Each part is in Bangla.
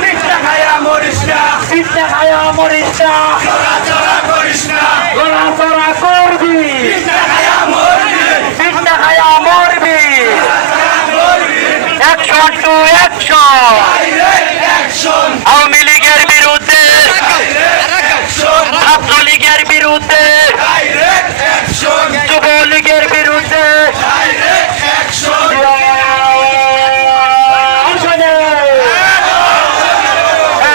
পিঠা খায়া মরিস না, পিঠা খায়া মরিস না, চড়া করিস না, চড়া করবি, পিঠা খায়া মরবি, পিঠা খায়া মরবি। Action to action, direct action, Awami লীগের বিরুদ্ধে, ডাইরেক্ট অ্যাকশন, ছাত্রলীগের বিরুদ্ধে, ডাইরেক্ট অ্যাকশন, যুবলীগের বিরুদ্ধে। ডাইরেক্ট অ্যাকশন,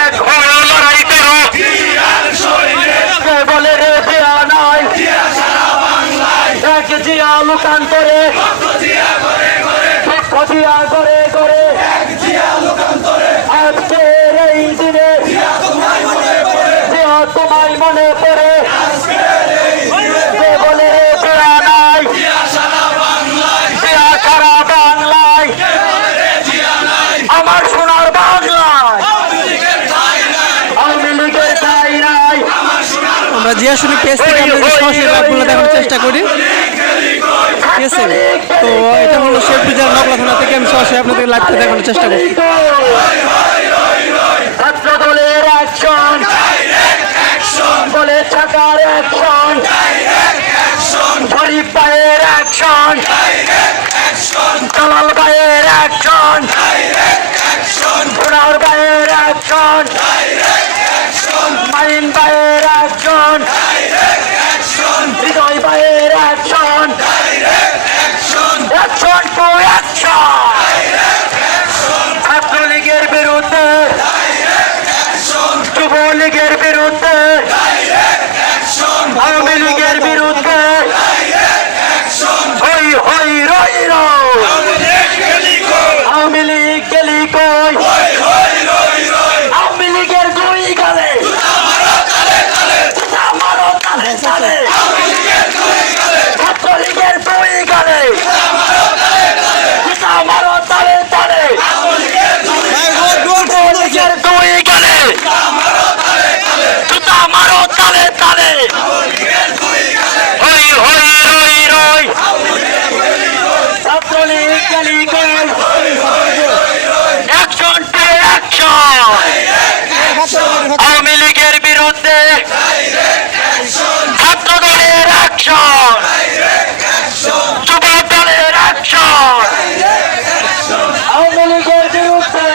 এক হয়ে লড়াই করো, জিয়ার শরীরে কে বলে রে দেয়া নাই, জিয়া সারা বাংলায়, এক জিয়া লোকান্তরে, রক্ত জিয়া ঘরে ঘরে, পক্ষ জিয়া করে করে। এক জিয়া লোকান্তরে, আজকের এই দিনে জিয়া তোমায় মনে পড়ে, দেয়া তোমায় মনে পড়ে, আজকের এই দিনে কে বলে রে দেয়া নাই, জিয়া সারা বাংলায়, দেয়া সারা বাংলায়, রে জিয়া নাই, আমার সোনার বাংলায় আওয়ামী লীগের ঠাঁই নাই, আওয়ামী লীগের ঠাঁই নাই। আমার সোনার আমরা জিয়া শুনি পেজ থেকে আপনাদের সরাসরি লাইভগুলো দেখানোর চেষ্টা করি, ঠিক আছে? তো এটা হলো শেরপুর নকলা থানা থেকে আমি সরাসরি আপনাদের লাইভটা দেখানোর চেষ্টা করছি। ছাত্র দলের অ্যাকশন, ডাইরেক্ট অ্যাকশন, বলে থাকার অ্যাকশন, ডাইরেক্ট অ্যাকশন, শরীফ ভাইয়ের অ্যাকশন, ডাইরেক্ট অ্যাকশন, জালাল ভাইয়ের অ্যাকশন, ডাইরেক্ট অ্যাকশন, সোনার ভাইয়ের অ্যাকশন, ডাইরেক্ট অ্যাকশন, মাইন ভাইয়ের অ্যাকশন, ডাইরেক্ট অ্যাকশন, হৃদয় ভাইয়ের action. Direct action, action to action, ছাত্রলীগের বিরুদ্ধে, ডাইরেক্ট অ্যাকশন, যুবলীগের বিরুদ্ধে, ডাইরেক্ট অ্যাকশন, আওয়ামী লীগের বিরুদ্ধে। ডাইরেক্ট অ্যাকশন, হই হই রই রই, অনেক গেলি কই, আওয়ামী লীগ গেলি কই, হই হই রই রই, আওয়ামী লীগের দুই গালে, আমারও তালে তালে, আমারও তালে তালে, আওয়ামী লীগের দুই গালে, ছাত্রলীগের দুই গালে, আমারও তালে তালে, আমারও তালে তালে, আওয়ামী লীগের দুই যুবলীগের দুই গালে, আমারও তালে তালে, আমারও তালে তালে। আওয়ামী লীগের দুই গালে, হই হই রই রই, আওয়ামী লীগের গেলি কই, ছাত্রলীগ গেলি কই। হই হই রই রই, অ্যাকশন টু অ্যাকশন, আওয়ামী লীগের বিরুদ্ধে, ডাইরেক্ট অ্যাকশন, ছাত্র দলের অ্যাকশন, ডাইরেক্ট অ্যাকশন, যুব দলের অ্যাকশন, আওয়ামী লীগের বিরুদ্ধে।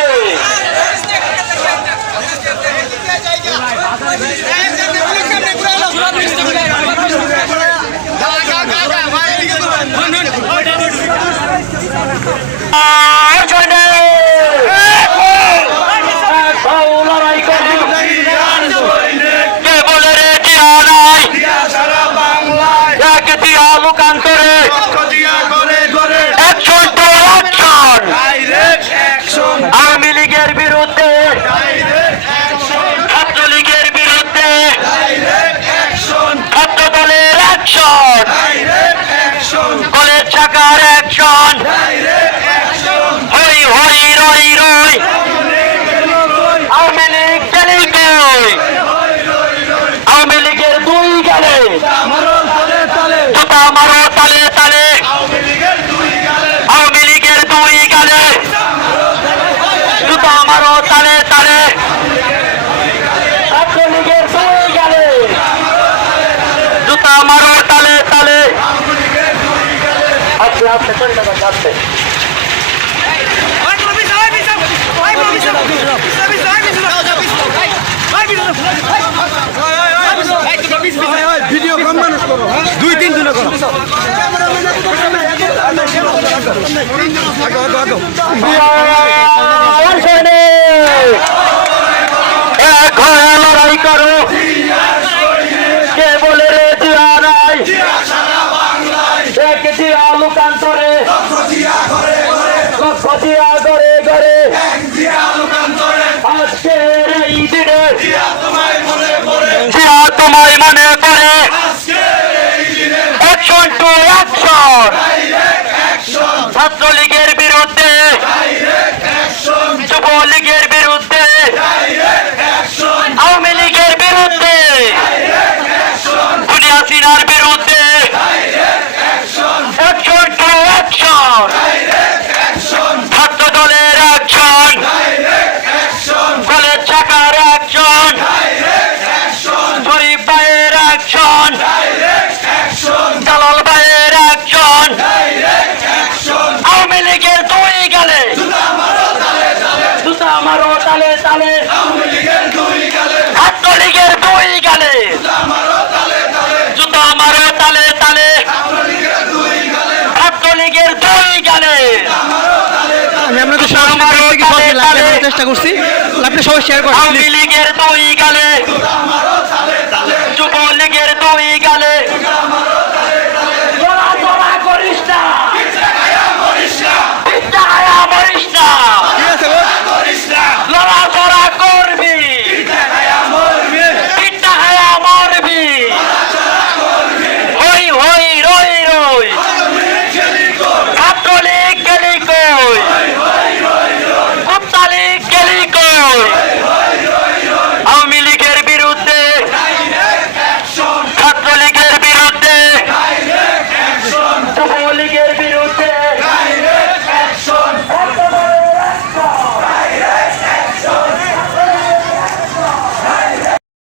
লড়াই করো, জিয়ার শরীরে কে বলে রে দিয়া নাই, জিয়া সারা বাংলায়, এক দিয়া লোকান্তরে। রক্ত জিয়া ঘরে ঘরে, action to action, direct action, Awami লীগের বিরুদ্ধে, ডাইরেক্ট অ্যাকশন, ছাত্রলীগের বিরুদ্ধে, ডাইরেক্ট অ্যাকশন, ছাত্র দলের অ্যাকশন, ডাইরেক্ট অ্যাকশন, কলেজ শাখার অ্যাকশন। ডাইরেক্ট অ্যাকশন, হই হই রই রই, আওয়ামী লীগ গেলি কই, আওয়ামী লীগের দুই গেলে, আমারও তালে তালে, জুতা মারো তালে তালে, আওয়ামী লীগের দুই গালে, আওয়ামী লীগের দুই গেলে, জুতা মারো তালে তালে, ছাত্রলীগের দুই গেলে, জুতা মারো তালে তালে। আওয়ামী লীগের দুই গালে, আজকে আপনি চলে যাবেন যাচ্ছে। ভিডিও কম মানুষ করো, দুই তিন দিনে করো। এক হয়ে লড়াই করো, জিয়ার শরীরে কে বলে রে দিয়া নাই, জিয়া সারা বাংলায়, এক দিয়া লোকান্তরে, রক্ত জিয়া ঘরে ঘরে, লক্ষ দিয়া গড়ে গড়ে। এক জিয়া লোকান্তরে, আজকের এই দিনে জিয়া তোমায় মনে পড়ে, জিয়া তোমায় মনে পড়ে। আজকের এই দিনে action to action, direct action, ছাত্রলীগের বিরুদ্ধে, ডাইরেক্ট অ্যাকশন, যুবলীগের বিরুদ্ধে, ডাইরেক্ট অ্যাকশন, আওয়ামী লীগের বিরুদ্ধে, ডাইরেক্ট অ্যাকশন, খুনি হাসিনার বিরুদ্ধে। Direct action, action to action, direct action, ছাত্র দলের অ্যাকশন, ডাইরেক্ট অ্যাকশন, তালে তালে আওয়ামী লীগের দুই গালে ছাত্রলীগের দুই গালে আমারও তালে তালে জুতো আমারও তালে তালে আওয়ামী লীগের দুই গালে ছাত্রলীগের দুই গালে আমারও তালে তালে আমি আপনাদের সরাসরি থেকে সরাসরি লাইভ দেখানোর চেষ্টা করছি লাইভটা সবাই শেয়ার করেন আওয়ামী প্লিজ। লীগের দুই গালে আমারও তালে তালে যুবলীগের দুই গালে আমারও তালে তালে লড়াচড়া করিস না গায়া করিস না পিঠা খায়া মরিস না ঠিক আছে বস। করিস না লড়াচড়া করবি গায়া মরবি পিঠা খায়া মরবি হই হই রই রই আওয়ামী লীগ খেলি কর ছাত্রলীগ গেলি কই কুত্তালীগ গেলি কই